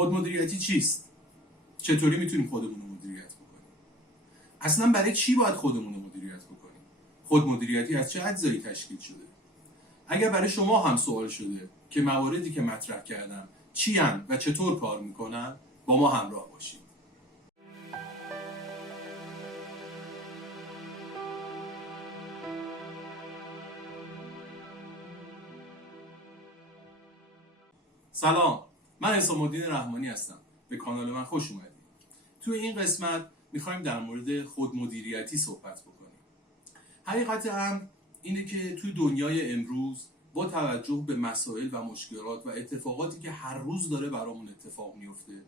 خودمدیریتی چیست؟ چطوری میتونیم خودمون رو مدیریت بکنیم؟ اصلا برای چی باید خودمون رو مدیریت بکنیم؟ خودمدیریتی از چه اجزایی تشکیل شده؟ اگر برای شما هم سوال شده که مواردی که مطرح کردم چی هستند و چطور کار میکنن، با ما همراه باشید. سلام، من حسام الدین رحمانی هستم. به کانال من خوش اومدید. توی این قسمت میخوایم در مورد خودمدیریتی صحبت بکنیم. حقیقت امر اینه که توی دنیای امروز با توجه به مسائل و مشکلات و اتفاقاتی که هر روز داره برامون اتفاق میفته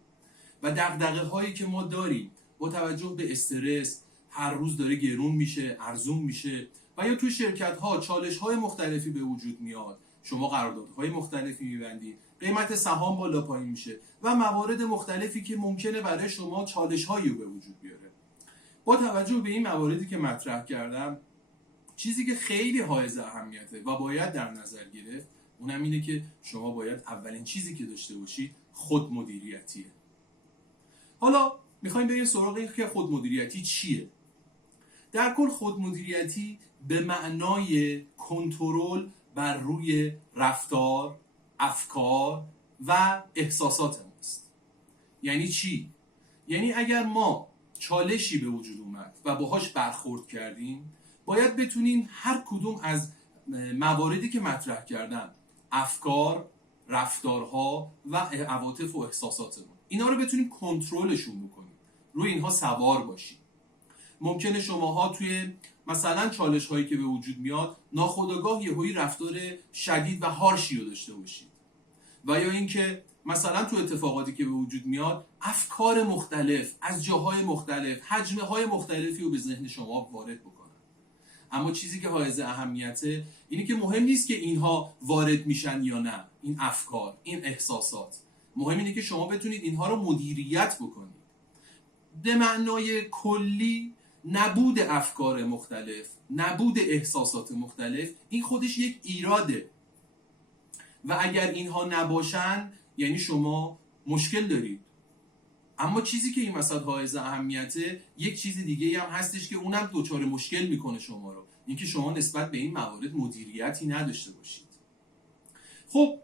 و دغدغه هایی که ما داریم با توجه به استرس هر روز داره گرون میشه، ارزون میشه و یا توی شرکت ها چالش های مختلفی به وجود میاد. شما قراردادهای مختلفی میبندید، قیمت سهام بالا پایین میشه و موارد مختلفی که ممکنه برای شما چالش هایی به وجود بیاره. با توجه به این مواردی که مطرح کردم، چیزی که خیلی حائز اهمیته و باید در نظر گرفت اونم اینه که شما باید اولین چیزی که داشته باشید خودمدیریتیه. حالا میخوایم بریم سراغ این که خودمدیریتی چیه. در کل خودمدیریتی به معنای کنترل بر روی رفتار، افکار و احساسات ماست. یعنی چی؟ یعنی اگر ما چالشی به وجود اومد و باهاش برخورد کردیم، باید بتونیم هر کدوم از مواردی که مطرح کردم، افکار، رفتارها و عواطف و احساساتمون، اینا رو بتونیم کنترلشون بکنیم، روی اینها سوار باشیم. ممکنه شماها توی مثلا چالش هایی که به وجود میاد ناخودآگاه یهویی رفتار شدید و هارشی رو داشته باشید و یا اینکه مثلا تو اتفاقاتی که به وجود میاد افکار مختلف از جاهای مختلف، حجمه های مختلفی رو به ذهن شما وارد بکنن. اما چیزی که حائز اهمیته اینه که مهم نیست که اینها وارد میشن یا نه، این افکار، این احساسات، مهم اینه که شما بتونید اینها رو مدیریت بکنید. به معنای کلی نبود افکار مختلف، نبود احساسات مختلف، این خودش یک ایراده و اگر اینها نباشن یعنی شما مشکل دارید. اما چیزی که این وسط حائز اهمیته یک چیز دیگه هم هستش که اونم دچار مشکل میکنه شما رو، اینکه شما نسبت به این موارد مدیریتی نداشته باشید. خب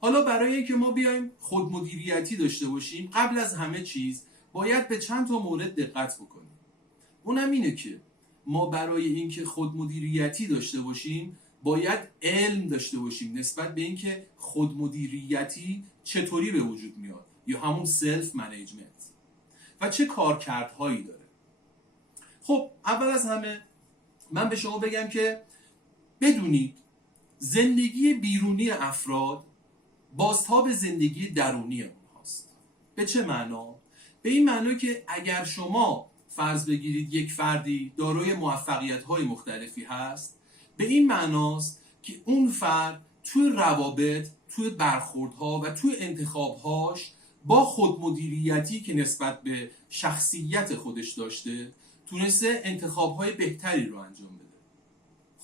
حالا برای اینکه ما بیایم خودمدیریتی داشته باشیم، قبل از همه چیز باید به چند تا مورد دقت بکنیم. اونم اینه که ما برای اینکه خودمدیریتی داشته باشیم باید علم داشته باشیم نسبت به اینکه خودمدیریتی چطوری به وجود میاد یا همون سلف منیجمنت و چه کارکردهایی داره. خب اول از همه من به شما بگم که بدونید زندگی بیرونی افراد بازتاب زندگی درونی اونهاست. به چه معنا؟ به این معنا که اگر شما فرض بگیرید یک فردی دارای موفقیت‌های مختلفی هست، به این معناست که اون فرد توی روابط، توی برخوردها و توی انتخابهاش با خودمدیریتی که نسبت به شخصیت خودش داشته تونسته انتخابهای بهتری رو انجام بده.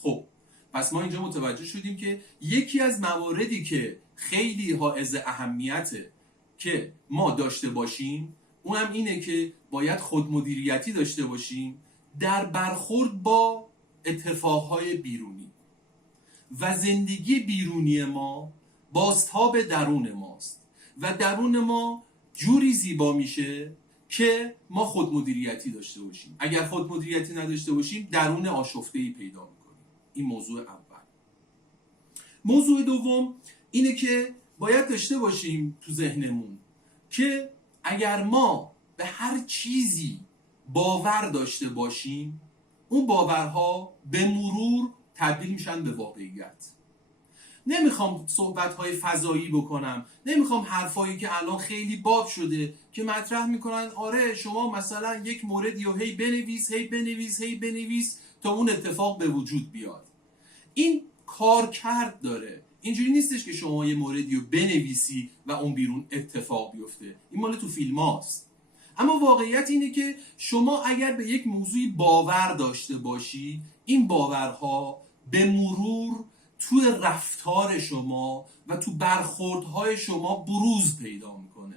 خب پس ما اینجا متوجه شدیم که یکی از مواردی که خیلی حائز اهمیته که ما داشته باشیم اونم اینه که باید خودمدیریتی داشته باشیم در برخورد با اتفاقهای بیرونی و زندگی بیرونی ما بازتاب درون ماست و درون ما جوری زیبا میشه که ما خودمدیریتی داشته باشیم. اگر خودمدیریتی نداشته باشیم درون آشفته‌ای پیدا میکنیم. این موضوع اول. موضوع دوم اینه که باید داشته باشیم تو ذهنمون که اگر ما به هر چیزی باور داشته باشیم اون باورها به مرور تبدیل میشن به واقعیت. نمیخوام صحبت‌های فضایی بکنم، نمیخوام حرفایی که الان خیلی باب شده که مطرح میکنن آره شما مثلا یک موردی رو هی بنویس تا اون اتفاق به وجود بیاد. این کارکرد داره. اینجوری نیستش که شما یه موردی رو بنویسی و اون بیرون اتفاق بیفته. این مال تو فیلم هاست. اما واقعیت اینه که شما اگر به یک موضوعی باور داشته باشید این باورها به مرور توی رفتار شما و تو برخوردهای شما بروز پیدا میکنه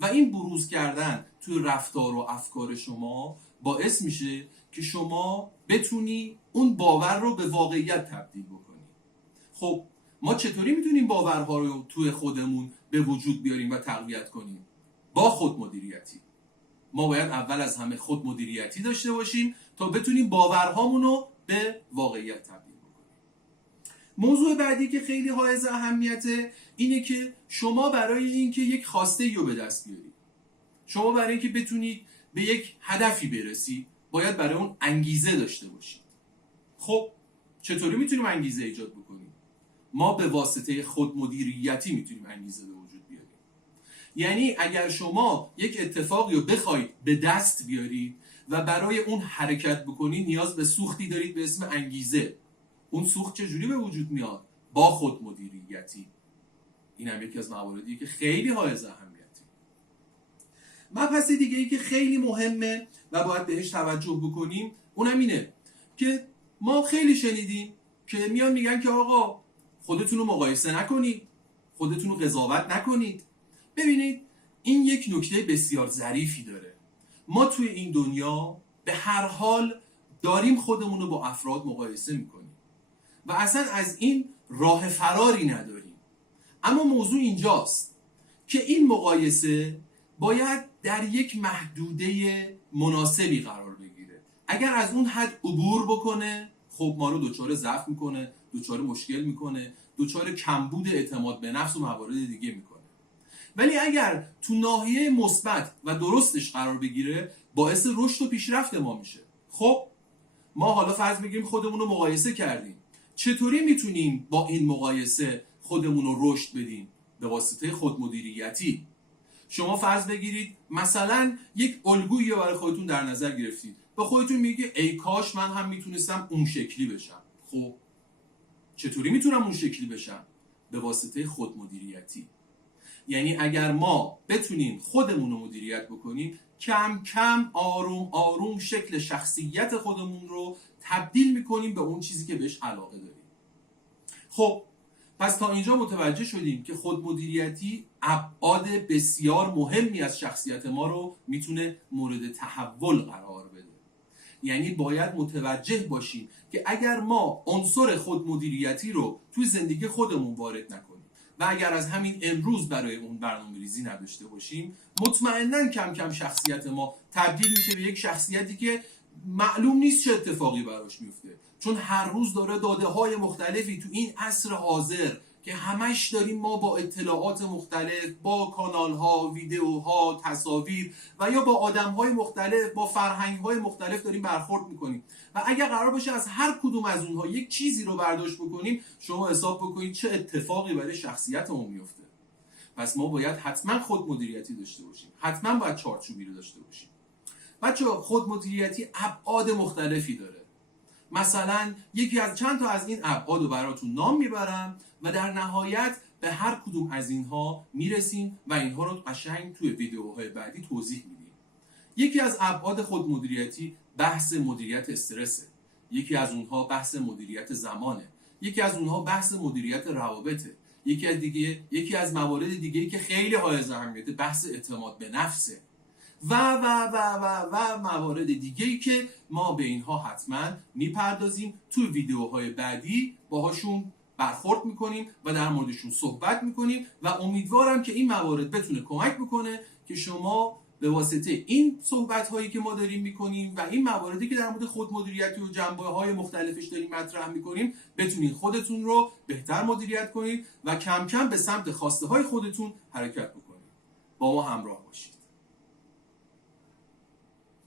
و این بروز کردن توی رفتار و افکار شما باعث میشه که شما بتونی اون باور رو به واقعیت تبدیل بکنی. خب ما چطوری میتونیم باورها رو توی خودمون به وجود بیاریم و تقویت کنیم؟ با خودمدیریتی. ما باید اول از همه خودمدیریتی داشته باشیم تا بتونیم باورهامون رو به واقعیت تبدیل بکنیم. موضوع بعدی که خیلی حائز اهمیته اینه که شما برای اینکه یک خواسته رو به دست بیارید، شما برای اینکه بتونید به یک هدفی برسید، باید برای اون انگیزه داشته باشید. خب چطوری میتونیم انگیزه ایجاد بکنیم؟ ما به واسطه خودمدیریتی میتونیم انگیزه به وجود بیاریم. یعنی اگر شما یک اتفاقی رو بخواید به دست بیارید و برای اون حرکت بکنید، نیاز به سوختی دارید به اسم انگیزه. اون سوخت چجوری به وجود میاد؟ با خودمدیریتی. این هم یکی از مواردی که خیلی حائز اهمیته. مبحث دیگه ای که خیلی مهمه و باید بهش توجه بکنیم اونم اینه که ما خیلی شنیدیم که میان میگن که آقا خودتون رو مقایسه نکنید، خودتون رو قضاوت نکنید. ببینید این یک نکته بسیار ظریفی داره. ما توی این دنیا به هر حال داریم خودمون رو با افراد مقایسه میکنیم و اصلا از این راه فراری نداریم. اما موضوع اینجاست که این مقایسه باید در یک محدوده مناسبی قرار بگیره. اگر از اون حد عبور بکنه، خب ما رو دچار ضعف میکنه، دچار مشکل میکنه، دچار کمبود اعتماد به نفس و موارد دیگه میکنه. ولی اگر تو ناحیه مثبت و درستش قرار بگیره، باعث رشد و پیشرفت ما میشه. خب ما حالا فرض بگیریم خودمون رو مقایسه کردیم. چطوری میتونیم با این مقایسه خودمون رو رشد بدیم؟ به واسطه خودمدیریتی. شما فرض بگیرید مثلا یک الگویی رو برای خودتون در نظر گرفتید، به خودتون میگی ای کاش من هم میتونستم اون شکلی بشم. خب چطوری میتونم اون شکلی بشم؟ به واسطه خودمدیریتی. یعنی اگر ما بتونیم خودمون رو مدیریت بکنیم، کم کم آروم آروم شکل شخصیت خودمون رو تبدیل میکنیم به اون چیزی که بهش علاقه داریم. خب پس تا اینجا متوجه شدیم که خودمدیریتی ابعاد بسیار مهمی از شخصیت ما رو میتونه مورد تحول قرار بده. یعنی باید متوجه باشیم که اگر ما عنصر خودمدیریتی رو توی زندگی خودمون وارد نکنیم و اگر از همین امروز برای اون برنامه‌ریزی نداشته باشیم، مطمئناً کم کم شخصیت ما تبدیل میشه به یک شخصیتی که معلوم نیست چه اتفاقی براش میفته. چون هر روز داره داده‌های مختلفی تو این عصر حاضر که همش داریم ما با اطلاعات مختلف، با کانال‌ها، ویدیوها، تصاویر و یا با آدم‌های مختلف، با فرهنگ‌های مختلف داریم برخورد می‌کنیم و اگر قرار باشه از هر کدوم از اونها یک چیزی رو برداشت بکنیم، شما حساب بکنید چه اتفاقی برای شخصیتمون میفته. پس ما باید حتما خودمدیریتی داشته باشیم. حتما باید چارچوبی رو داشته باشیم. بچه‌ها خودمدیریتی ابعاد مختلفی داره. مثلا یکی از چند تا از این ابعاد رو براتون نام میبرم و در نهایت به هر کدوم از اینها میرسیم و اینها رو قشنگ توی ویدیوهای بعدی توضیح میدیم. یکی از ابعاد خودمدیریتی بحث مدیریت استرسه. یکی از اونها بحث مدیریت زمانه. یکی از اونها بحث مدیریت روابطه. یکی از موارد دیگه‌ای که خیلی حائز اهمیته بحث اعتماد به نفسه. و موارد دیگه‌ای که ما به اینها حتما میپردازیم توی ویدیوهای بعدی، باهاشون برخورد میکنیم و در موردشون صحبت میکنیم و امیدوارم که این موارد بتونه کمک بکنه که شما به واسطه این صحبت‌هایی که ما داریم میکنیم و این مواردی که در مورد خودمدیریتی و جنبه‌های مختلفش داریم مطرح میکنیم، بتونید خودتون رو بهتر مدیریت کنید و کم کم به سمت خواسته‌های خودتون حرکت بکنید. با ما همراه باشید.